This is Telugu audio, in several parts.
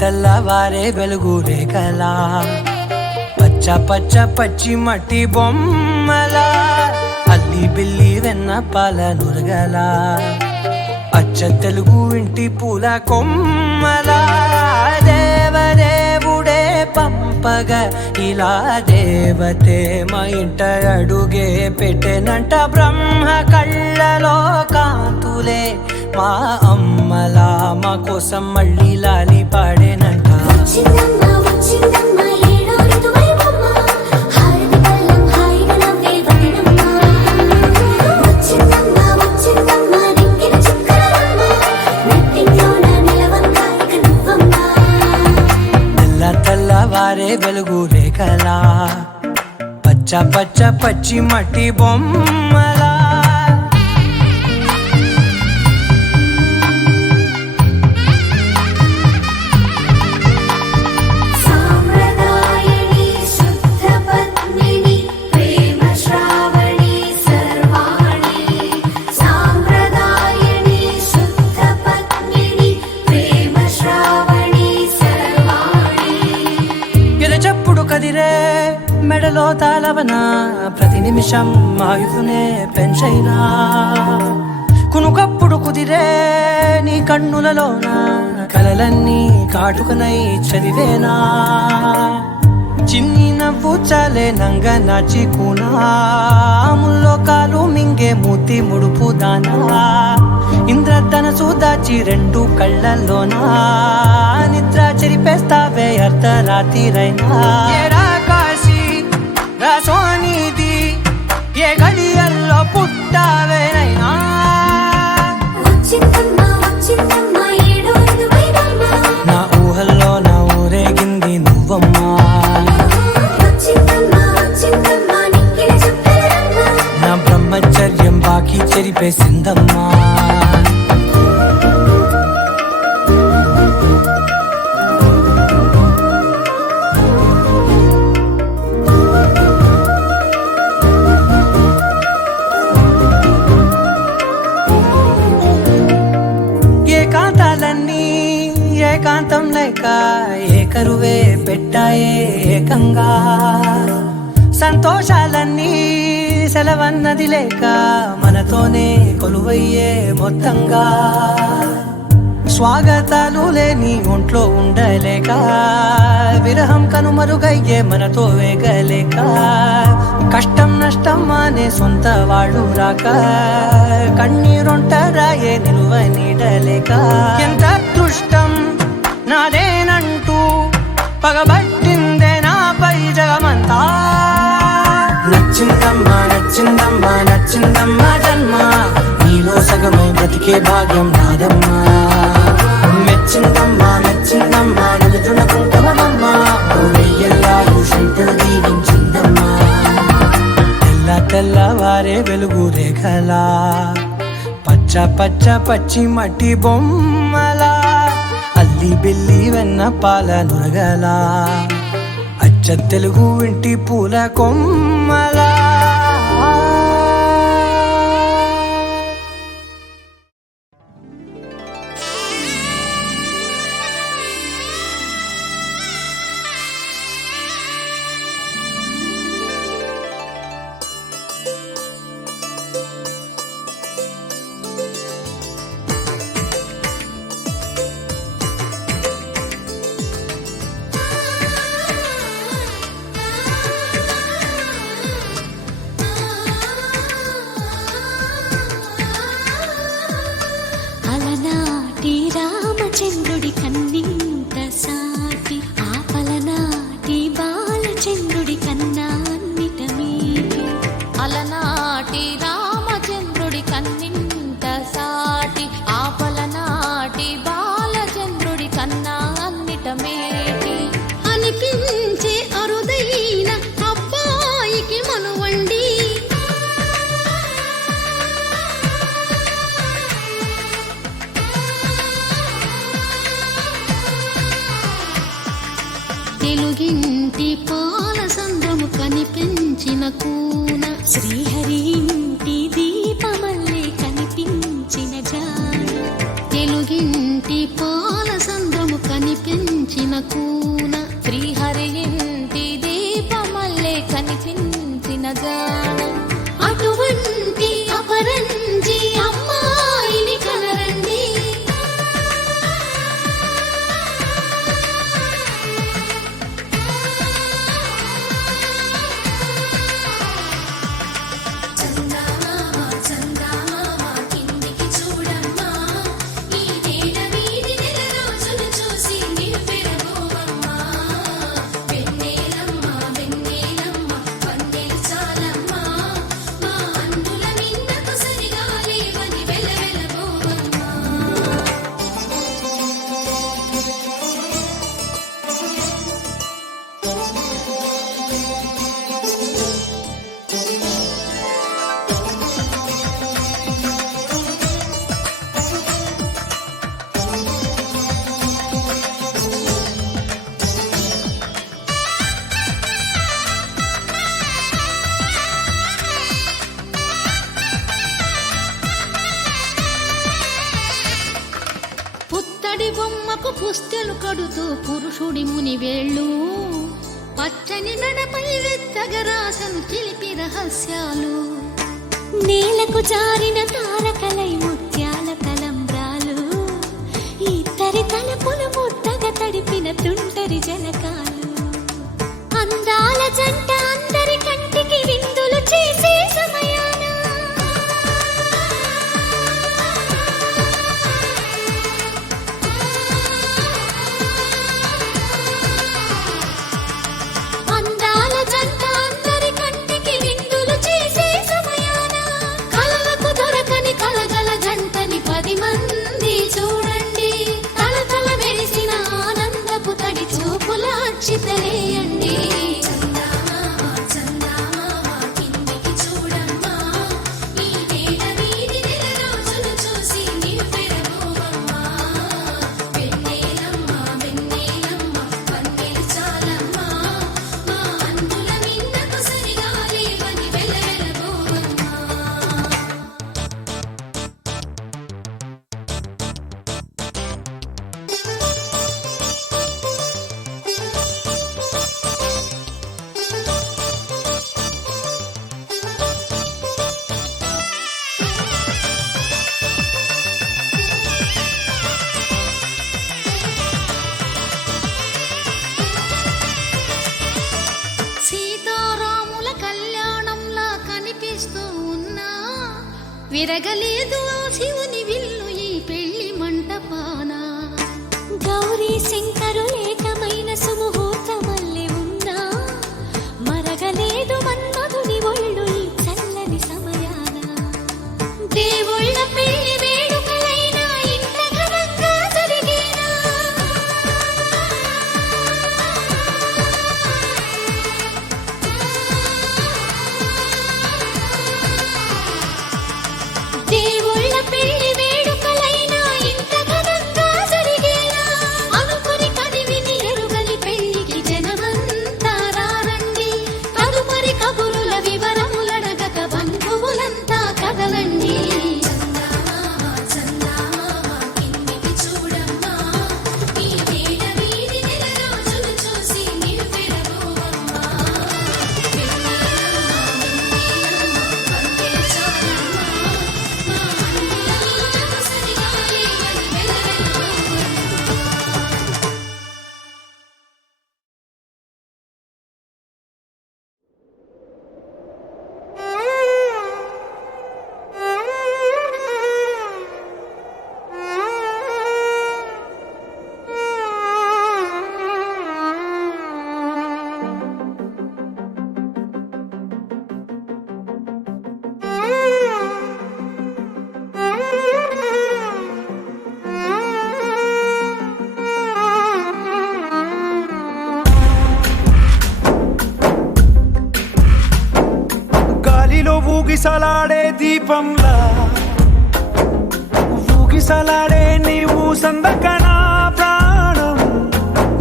తెల్లవారే వెలుగు రేఖలా పచ్చ పచ్చ పచ్చి మట్టి బొమ్మలా అల్లి బిల్లి వెన్న పాల నురగలా అచ్చ తెలుగు ఇంటి పూల కొమ్మలా దేవదేవుడే పంపగ ఇలా దేవతే మా ఇంట అడుగే పెట్టెనంట బ్రహ్మ కళ్ళలో కాంతులే మా అమ్మలా మా కోసం మళ్ళీ లాలి పాడేనంట తెల్లవారే వెలుగు రేఖలా పచ్చ పచ్చ పచ్చి మట్టి బొమ్మలా మెడలో తాళవన ప్రతి నిమిషం ఆయుధునే పెంచైనా కునుకప్పుడు కుదిరే నీ కన్నులలోన కలలన్నీ కాటుకనై చదివేనా చిన్ని నవ్వు చాలే నంగ నాచి కూనాముల్లో కాలు మింగే మూతి ముడుపు దానా ఇంద్రధనసు దాచి రెండు కళ్ళల్లోనా నిద్ర చెరిపేస్తావే అర్ధరాత్రిరైనా సోనిది ఏ గడియల్లో పుట్టావేనైనా నా ఊహల్లో నా ఊరేగింది నువ్వమ్మా నా బ్రహ్మచర్యం బాకీ చెరిపేసిందమ్మా ఏకాంతం లేక ఏకరువే పెట్టాయే ఏకంగా సంతోషాలన్నీ సెలవన్నది లేక మనతోనే కొలువయ్యే మొత్తంగా స్వాగతాలు లేని ఒంట్లో ఉండలేక విరహం కనుమరుగయ్యే మనతో వేగలేక కష్టం నష్టం అదృష్టమానే సొంత వాళ్ళు రాక కన్నీరొంటరాయే నిలువ నీడలేక ఎంత అదృష్టం నాదేనంటూ పగబట్టిందే నాపై జగమంతా నచ్చిందమ్మా నచ్చిందమ్మా నచ్చిందమ్మా జన్మ నీలో సగమై బ్రతికే భాగ్యం నాదమ్మా మెచ్చిందమ్మా మెచ్చిందమ్మా నిలుతున్న కుంకుమమ్మా వెయ్యల్లాలు శంకరు దీవించిందమ్మా తెల్ల తెల్లవారే వెలుగు రేఖలా పచ్చ పచ్చ పచ్చి మట్టి బొమ్మలా అల్లి బిల్లి వెన్న పాల నురగలా అచ్చ తెలుగు ఇంటి పూల కొమ్మలా అలనాటి రామచంద్రుడి కన్నింత సాటి ఆపలనాటి బాలచంద్రుడి కన్నా అన్నిట మీటి అలనాటి రామచంద్రుడి కన్నింత సాటి ఆపలనాటి బాలచంద్రుడి కన్నా అన్నిట మేటి అనిపించే అరుదైన అబ్బాయికి మనువండి తెలుగింటి పాల సంద్రము కనిపించిన కూన శ్రీహరి ఇంటి దీపమల్లే కనిపించిన జాడ తెలుగింటి పాల సంద్రము కనిపించిన కూన శ్రీహరి ఇంటి దీపమల్లే కనిపించిన జాడ అటువంటి అపరంజి అమ్మాయిని కనరండి పుత్తడి బొమ్మకు పుస్తెలు కడుతూ పురుషుడి ముని వేళ్ళు పచ్చని నడపై వెత్తగరాసను చిలిపి రహస్యాలు నేలకు జారిన తారకలై ముత్యాల తలంబ్రాలు ఇద్దరి తలపులు ముద్దగా తడిపిన తుంటరి జలకాలు అందాల జంట అందరి కంటికి విందులు చేసే సమయాన అందాల జంట అందరి కంటికి విందులు చేసే సమయాన కలలకు దొరకని కలగల జంటని 10 మంది చూడండి తలతల మెరిసిన ఆనందపు తడి చూపుల అచ్చితలేయండి విరగలేదు ఆ శివుని విల్లు ఈ పెళ్లి మంటపాన. గౌరీ శంకరు ఏకమైన సుముహూర్తమల్లె ఉన్నా మరగలేదు మన్మధుని ఒళ్ళు ఈ చల్లని సమయాన. దేవుళ్ళ పెళ్లి వేడుకలైనా ఇంత ఘనంగా జరిగేనా. దేవుళ్ళ పెళ్లి వేడుకలైనా ఇంత ఘనంగా జరిగేనా. అనుకుని కదివిని ఎరుగని పెళ్లికి జనమంతా రారండి. తదుపరి కబురుల వివరములడగక బంధువులంతా కదలండి. కిందికి చూడమ్మా, ఈ వేళ వీధి నెల రోజులు చూసి నివ్వెరపోవమ్మా. గాలిలో ఊగిసలాడే దీపంలా ఊగిసలాడే నీవు సందకనా ప్రాణం.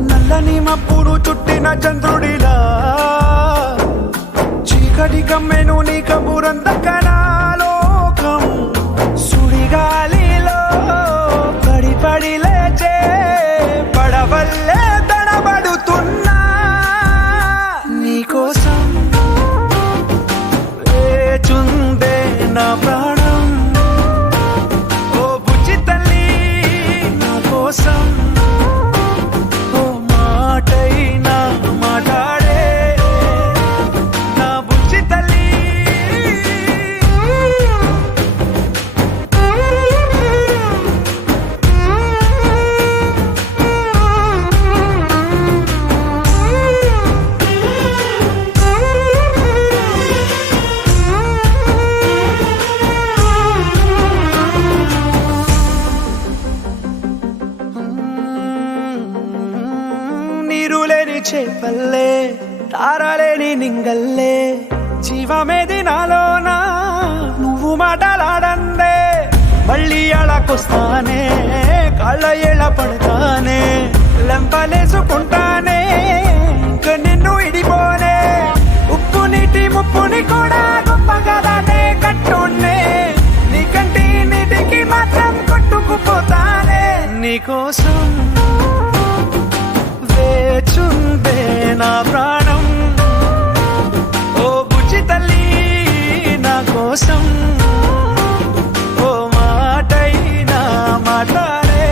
నల్లని మబ్బులు చుట్టిన చంద్రుడిలా చీకటి కమ్మెను నీ కబురందకనా లోకం. సుడిగాలిలో పడి పడి లేచే పడవల్లే తడబడుతున్నా నీకోసం వేచుందే నా ప్రాణం. ఓ బుజ్జి తల్లి నా కోసం ఓ మాటైనా మాట్లాడే నా బుజ్జి తల్లి. నీరు లేని చేపల్లే తారలేని నింగల్లే జీవమేది నాలోనా నువ్వు మాటలాడందే. మళ్ళీ అళకొస్తానే కాళ్ళ ఏళ్ళ పడతానే లెంపలేసుకుంటానే ఇంక నిన్ను ఇడిపోనే. ఉప్పు నీటి ముప్పుని కూడా గొప్పగా దాటే కట్టున్నే నీ కంటి నీటికి మాత్రం కొట్టుకుపోతానే నీకోసం వేచుందే నా ప్రాణం. ఓ బుజ్జి తల్లి నా కోసం ఓ మాటైనా మాట్లాడే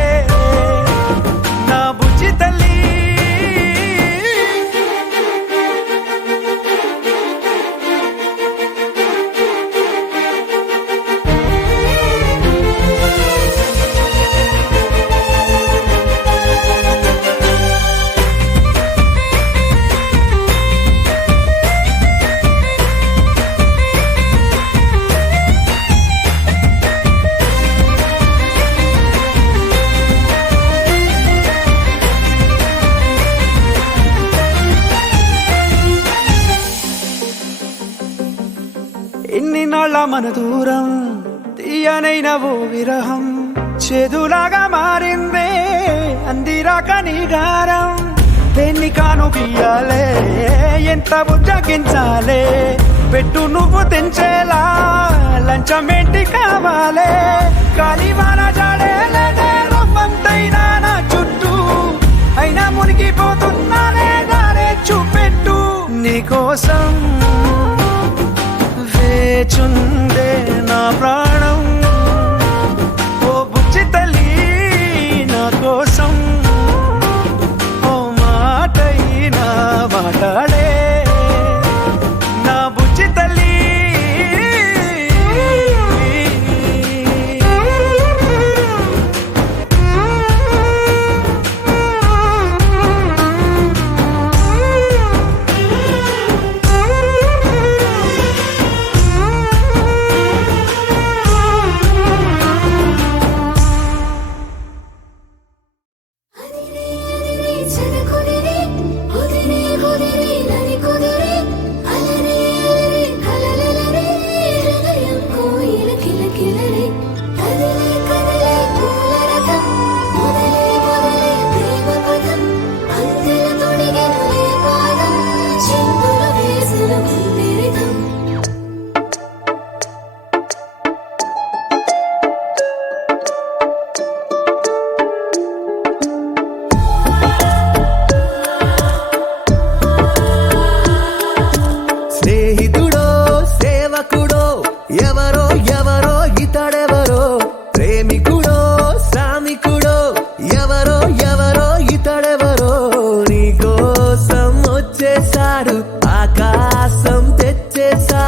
నా బుజ్జి తల్లి. ఎన్ని నాళ్ళ మన దూరం తీయనైన ఓ విరహం చేదులాగా మారిందే అందిరాక నీ గారం. దేన్ని కాను గీయాలే ఎంత బుజ్జగించాలే పెట్టు నువ్వు తెంచేలా లంచమేంటి కావాలే. కాలివాన జాడేలేదే రవ్వంతైనా నా చుట్టూ అయినా మునిగిపోతున్నానే దారే చూపెట్టు నీకోసం వేచుందే నా ప్రాణం. ఓ బుజ్జి తల్లి నా కోసం ఓ మాటైనా మాట్లాడే నా బుజ్జి తల్లి.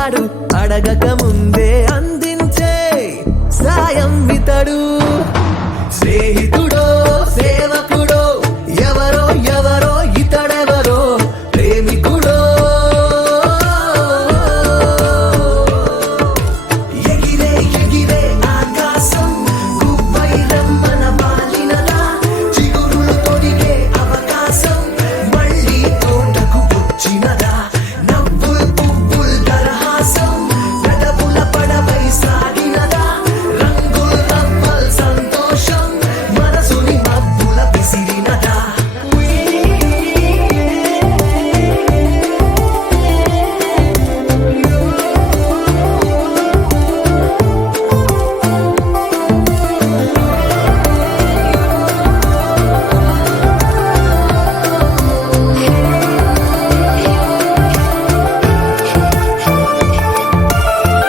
చూస్తాడు అడగక ముందే అందించే సాయం ఇతడు స్నేహితుడో సేవకుడో ఎవరో ఎవరో ఇతడెవరో ప్రేమికుడో ఎగిరే ఎగిరే ఆకాశం గువ్వై రమ్మన వాలినలా చిగురులు తొడిగే అవకాశం మళ్ళీ తోటకు వచ్చినదా నవ్వుల్ పువ్వుల్ దరహాసం పెదవుల పడవై సాగినదా రంగుల్ రవ్వల్ సంతోషం మనసుని మబ్బుల పిసిరినదా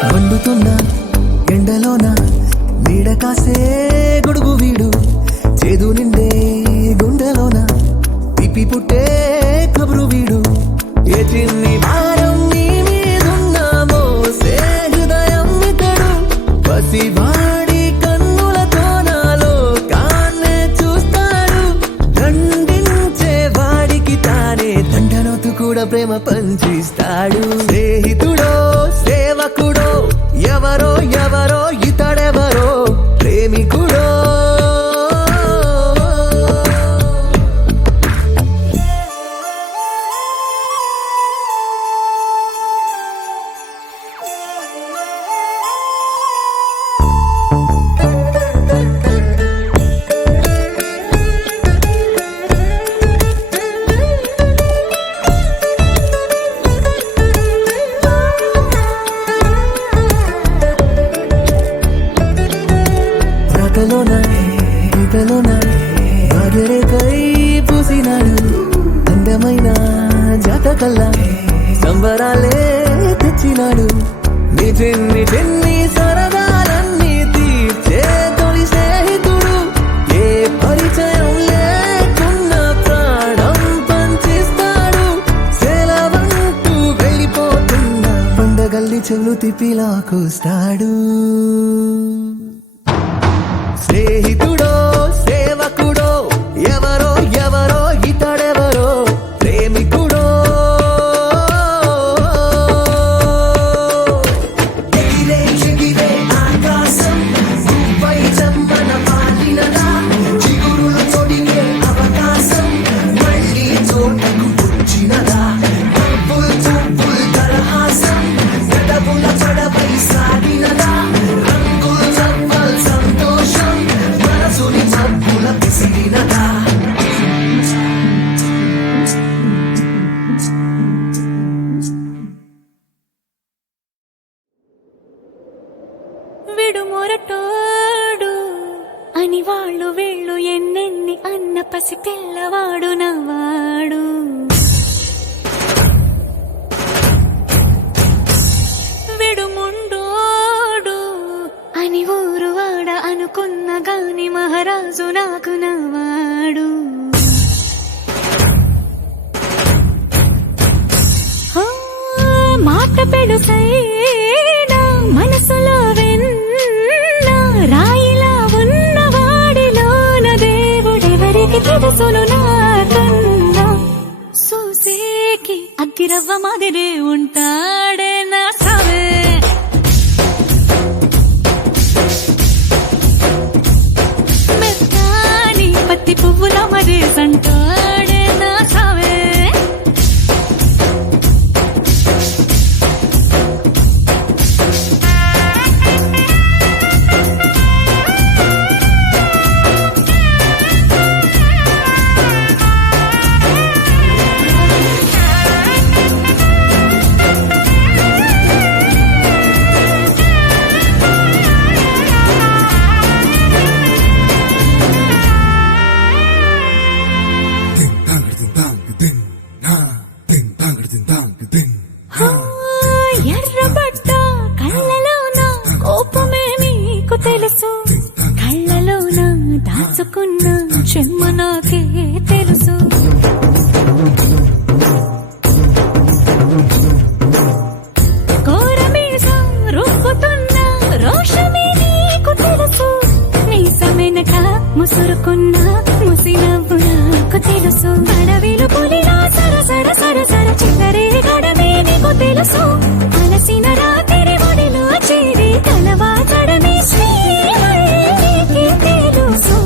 వండుతున్న ఎండలోన నీడ కాసే గొడుగు వీడు చేదు నిండే గుండెలోన పిపి పుట్టే కబురు వీడు ఏ చిన్ని భారం నీ మీదున్నామో సే హృదయం ఇతడు పసివాడి కన్నులతో నాలో కాన్నే చూస్తాడు దండించే వాడికి తానే దండనొత్తు కూడా ప్రేమ పంచిస్తాడు స్నేహితుడో సేవకుడో ఎవరో ఎవరో ఇతడెవరో ప్రేమికుడో రాతలోన గీతలోన ఆగరేకై పూసినాడు అందమైన జాతకల్లా సంబరాలే తెచ్చినాడు నీ చిన్ని చిన్ని సరదాలన్నీ తీర్చే తొలి స్నేహితుడు ఏ పరిచయం లేకున్న ప్రాణం పంచిస్తాడు సెలవంటూ వెళ్ళిపోతున్న పండగల్లి చెవులు తిప్పిలా కూస్తాడు స్నేహితుడో సేవకుడో ఎవరో ఎవరో ఇతడెవరో ప్రేమికుడో ఎగిరే ఎగిరే ఆకాశం గువ్వై రమ్మన వాలినదా చిగురులు తొడిగే అవకాశం మళ్ళీ తోటకు వచ్చినదా నవ్వుల్ పువ్వుల్ దరహాసం పెదవుల పడవై సాగినదా రంగుల్ రవ్వల్ సంతోషం మనసుని మబ్బుల పిసిరినదా విడు మొరటోడు అని వాళ్ళు వీళ్ళు ఎన్నెన్ని అన్న పసి పిల్లవాడు నవాడు విడు ముండోడు అని ఊరు వాడ అనుకున్న గాని మహారాజు నాకు నవాడు మాట పెడుకైనా మనసులో వెన్న రాయిలా ఉన్నవాడిలోన దేవుడెవరికి తెలుసును నాకన్నా సూసేకి అగ్గిరవ్వ మాదిరి ఉంటాడే నా సావే మెత్తాని పత్తి పువ్వుల మరి సంటాడే నా సావే ఎర్రబడ్డ కళ్ళలోన కోపమే నీకు తెలుసు కళ్ళలోన దాచుకున్న చెమ్మ నాకే తెలుసు ఘోరమే ముసురుకున్న ముసి నవ్వు నాకు తెలుసు అడవిలు పులిలా సర సర సర సర చిల్లరే గడమే నీకు తెలుసు అలసిన రాత్రి ఒడిలో చేరి తలవాచడమే శ్రీహరికి తెలుసు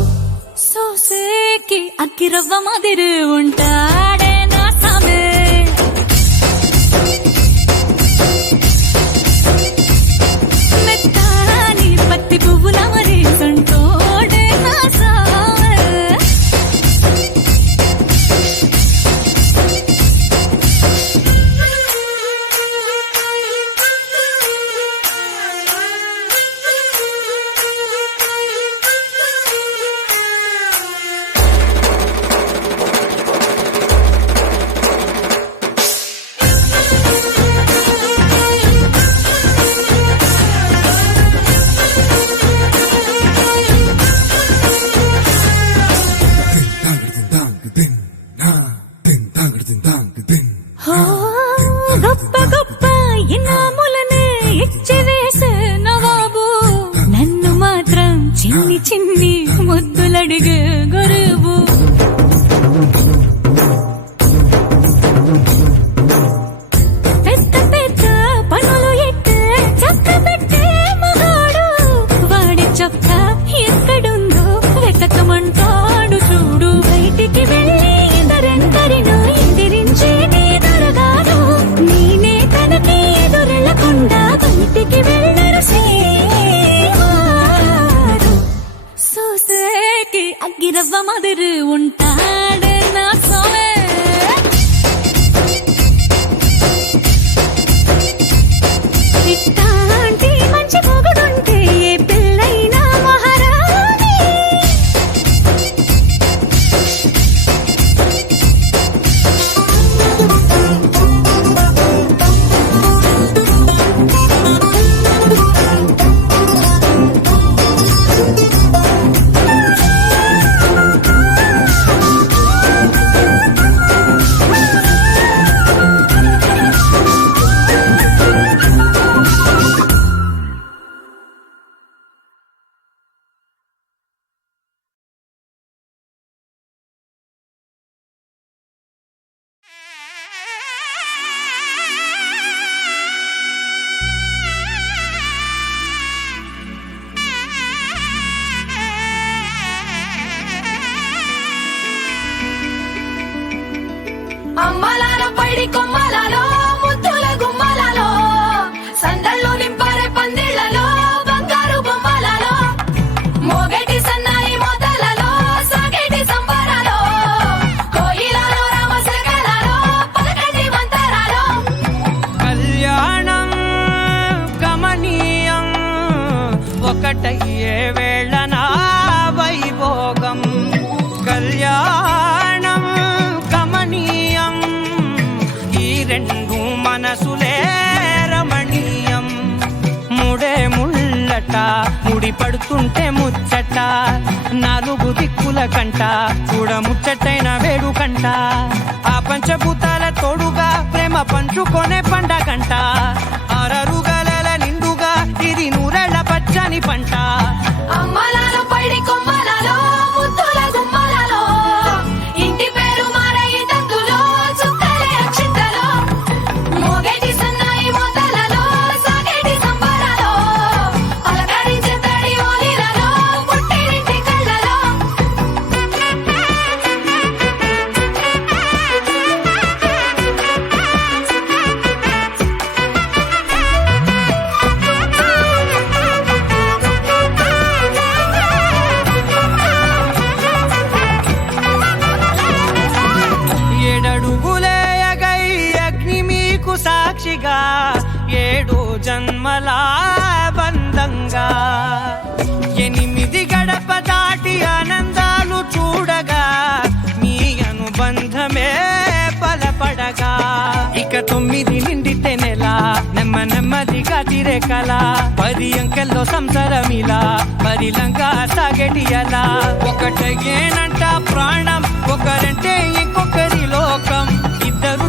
సోసేకి అక్కిరవ్వ మాదిరి ఉంటాడే నా సామే మెత్తాని పత్తి పువ్వుల మరి సంటోడే నా సామే హో, గొప్ప గొప్ప ఇనాములనే ఇచ్చి వేసే నవాబు నన్ను మాత్రం చిన్ని చిన్ని ముద్దులడిగే గురువు పెద్ద పెద్ద పనులు ఎట్టే చక్క పెట్టే మగాడు వాడి చొక్క ఎక్కడుందో వెతకమంటాడు చూడు బయటికి వెళ్ళి ఇద్దరెందరినో ఎదిరించేది దొరగాడు నేనే తనకి ఎదురెళ్ళకుండా బయటికి వెళ్ళరు సేవాడు సోసేకి అగ్గిరవ్వ మాదిరి ఉంటాడే నా సోమే ఇట్టాంటి మంచి మొగుడుంటే ఏ పిల్లైనా మహారాణి అమ్మలాల పైడి కొమ్మలలో ముద్దుల గుమ్మలలో సందళ్ళు నింపరే పందిళ్లలో బంగారు బొమ్మలలో మోగేటి సన్నాయి మోతలలో సాగేటి సంబరాలో కోయిలలో రామశకలలో పలకటి మంతరాలో కళ్యాణం గమనీయం ఒకటయ్యే వేళ నా వైభోగం కళ్యాణం గమనీయం ఈ రెండు మనసులే రమణీయం ముడే ముళ్ళట ముడి పడుతుంటే ముచ్చట నాలుగు దిక్కుల కంట చూడ ముచ్చటైన వేడుకంట ఆ పంచభూతాల తోడుగా ప్రేమ పంచుకొనే పండగంట ఆరరుగల నిండుగా ఇది నూరెళ్ళ పచ్చని పంట అమ్మలాల పైడి కొమ్మలలో ముద్దుల గుమ్మలలో ఇంటి పేరు మారయి తంతులో చుక్కలే అక్షింతలో మోగేటి సన్నాయి మోతలలో సాగేటి సంబరాలో పలకరించే తడి ఓలిలలో పుట్టినింటి కళ్ళలో ఏడడుగులేయగై అగ్ని మీకు సాక్షిగా 7 జన్మల బంధంగా 8 గడప దాటి ఆనందాలు చూడగా మీ అనుబంధమే బలపడగా ఇక 9 నిండితే నెల నెమ్మదిగా తిరే కల 10 అంకెల్లో సంసారమిలా పరిలంగా సాగేటి అలా ఒకటేనంట ప్రాణం ఒకరంటే ఇంకొకరి లోకం ఇద్దరు